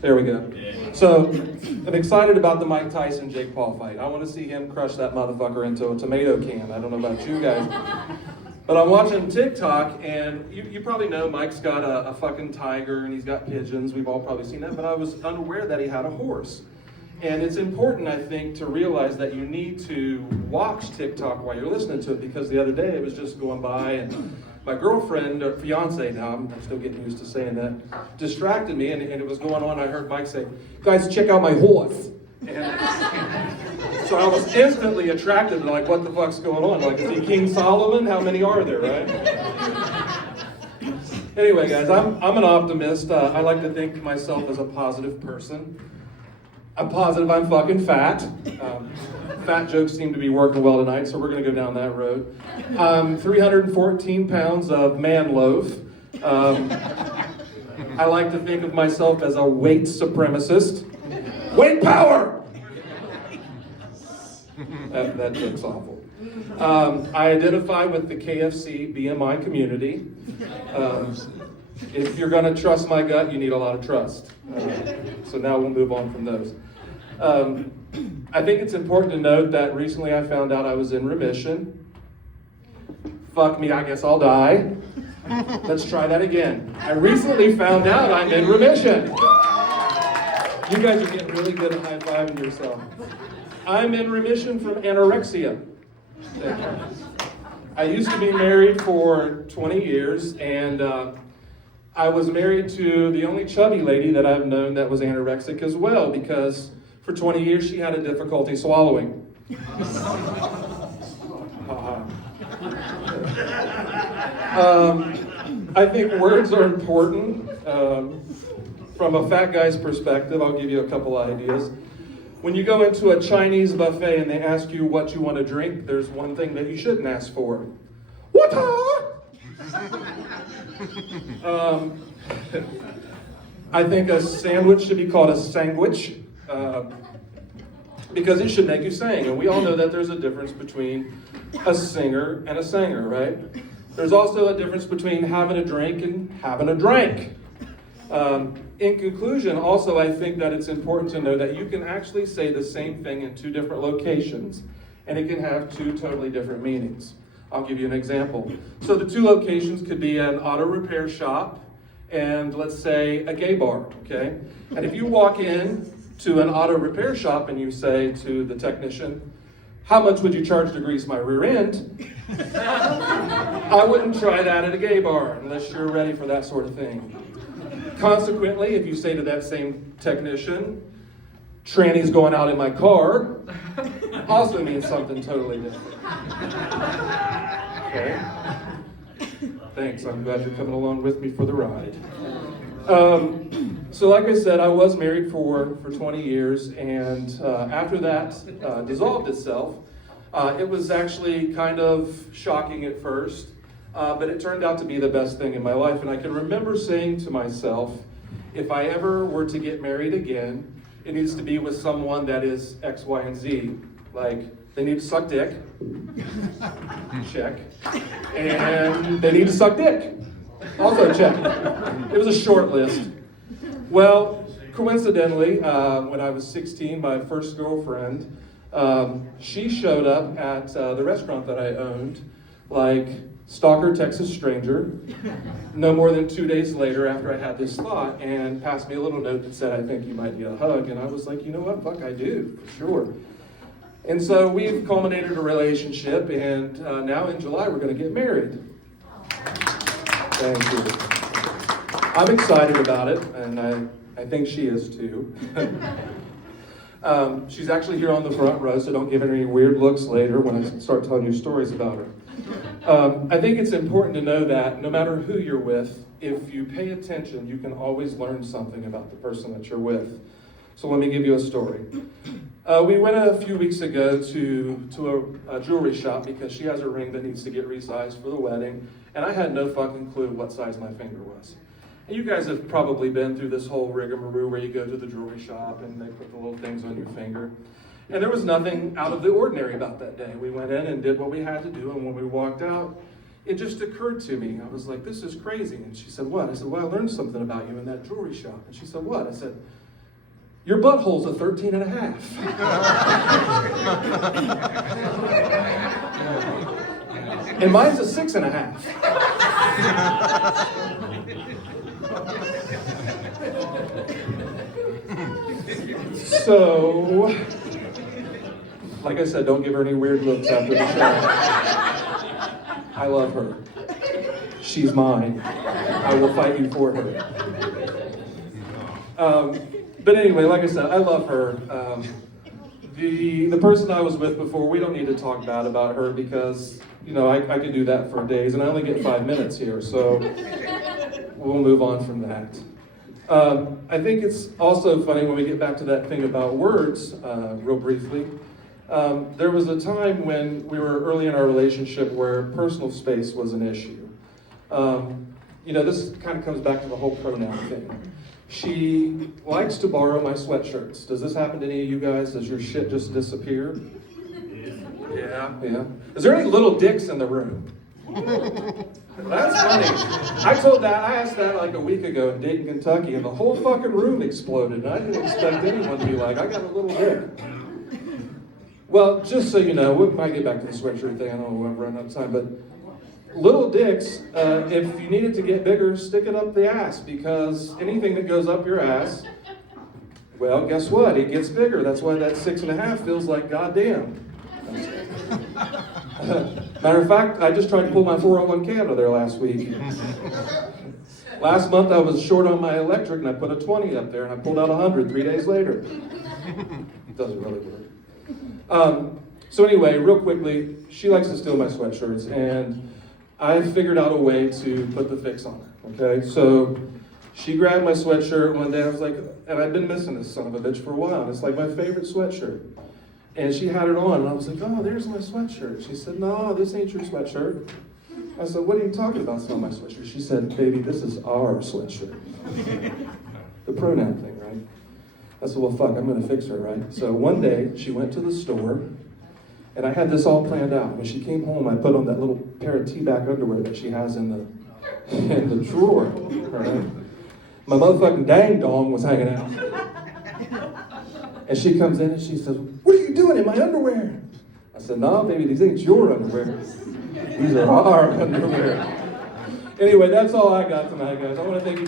There we go. So, I'm excited about the Mike Tyson-Jake Paul fight. I want to see him crush that motherfucker into a tomato can. I don't know about you guys. But I'm watching TikTok, and you probably know Mike's got a fucking tiger, and he's got pigeons. We've all probably seen that, but I was unaware that he had a horse. And it's important, I think, to realize that you need to watch TikTok while you're listening to it, because the other day it was just going by, and my girlfriend, or fiance now, I'm still getting used to saying that, distracted me, and it was going on. I heard Mike say, "Guys, check out my horse." And so I was instantly attracted to, like, what the fuck's going on? Like, is he King Solomon? How many are there, right? Anyway, guys, I'm an optimist. I like to think of myself as a positive person. I'm positive I'm fucking fat. Fat jokes seem to be working well tonight, so we're going to go down that road. 314 pounds of man loaf. I like to think of myself as a weight supremacist. Weight power! That joke's awful. I identify with the KFC BMI community. If you're going to trust my gut, you need a lot of trust. So now we'll move on from those. I think it's important to note that recently I found out I was in remission. Fuck me, I guess I'll die. Let's try that again. I recently found out I'm in remission. You guys are getting really good at high-fiving yourself. I'm in remission from anorexia. I used to be married for 20 years, and I was married to the only chubby lady that I've known that was anorexic as well, because for 20 years she had a difficulty swallowing. I think words are important. From a fat guy's perspective, I'll give you a couple ideas. When you go into a Chinese buffet and they ask you what you want to drink, there's one thing that you shouldn't ask for. Water! I think a sandwich should be called a sandwich, because it should make you sing. And we all know that there's a difference between a singer and a singer, right? There's also a difference between having a drink and having a drank. In conclusion, also, I think that it's important to know that you can actually say the same thing in two different locations, and it can have two totally different meanings. I'll give you an example. So the two locations could be an auto repair shop and, let's say, a gay bar, okay? And if you walk in to an auto repair shop and you say to the technician, "How much would you charge to grease my rear end?" I wouldn't try that at a gay bar unless you're ready for that sort of thing. Consequently, if you say to that same technician, "Tranny's going out in my car," also means something totally different. Okay? Thanks, I'm glad you're coming along with me for the ride. So like I said, I was married for 20 years, and after that dissolved itself, it was actually kind of shocking at first, but it turned out to be the best thing in my life. And I can remember saying to myself, if I ever were to get married again, it needs to be with someone that is X, Y, and Z. Like, they need to suck dick. Check. And they need to suck dick. Also check. It was a short list. Well, coincidentally, when I was 16, my first girlfriend, she showed up at the restaurant that I owned, like stalker Texas stranger, no more than 2 days later after I had this thought, and passed me a little note that said, "I think you might need a hug." And I was like, you know what, fuck, I do, for sure. And so we've culminated a relationship, and now in July we're going to get married. Thank you. I'm excited about it, and I think she is too. She's actually here on the front row, so don't give her any weird looks later when I start telling you stories about her. I think it's important to know that no matter who you're with, if you pay attention, you can always learn something about the person that you're with. So let me give you a story. We went a few weeks ago to a jewelry shop because she has a ring that needs to get resized for the wedding, and I had no fucking clue what size my finger was. And you guys have probably been through this whole rigmarole where you go to the jewelry shop and they put the little things on your finger. And there was nothing out of the ordinary about that day. We went in and did what we had to do, and when we walked out, it just occurred to me. I was like, this is crazy. And she said, what? I said, well, I learned something about you in that jewelry shop. And she said, what? I said, Your butthole's a 13 and a half. And mine's a 6 and a half. So, like I said, don't give her any weird looks after the show. I love her. She's mine. I will fight you for her. But anyway, like I said, I love her. The person I was with before, we don't need to talk bad about her because, you know, I could do that for days, and I only get 5 minutes here, so we'll move on from that. I think it's also funny when we get back to that thing about words, real briefly. There was a time when we were early in our relationship where personal space was an issue. You know, this kind of comes back to the whole pronoun thing. She likes to borrow my sweatshirts. Does this happen to any of you guys? Does your shit just disappear? Yeah. Is there any little dicks in the room? That's funny. I asked that like a week ago in Dayton, Kentucky, and the whole fucking room exploded. And I didn't expect anyone to be like, I got a little dick. Well, just so you know, we might get back to the sweatshirt thing. I don't know if I'm running out of time, but little dicks, if you need it to get bigger, stick it up the ass, because anything that goes up your ass, well, guess what? It gets bigger. That's why that 6 and a half feels like goddamn. Matter of fact, I just tried to pull my 401k out of there last week. Last month I was short on my electric and I put a 20 up there and I pulled out 100 3 days later. It doesn't really work. So anyway, real quickly, she likes to steal my sweatshirts, and I figured out a way to put the fix on her, okay? So she grabbed my sweatshirt one day, I was like, and I've been missing this son of a bitch for a while, and it's like my favorite sweatshirt. And she had it on, and I was like, oh, there's my sweatshirt. She said, no, this ain't your sweatshirt. I said, what are you talking about, it's not my sweatshirt? She said, baby, this is our sweatshirt. The pronoun thing, right? I said, well, fuck, I'm gonna fix her, right? So one day, she went to the store, and I had this all planned out. When she came home, I put on that little pair of T-back underwear that she has in the drawer, right? My motherfucking dang dong was hanging out. And she comes in and she says, what are you doing in my underwear? I said, no, baby, these ain't your underwear. These are our underwear. Anyway, that's all I got tonight, guys. I want to thank you.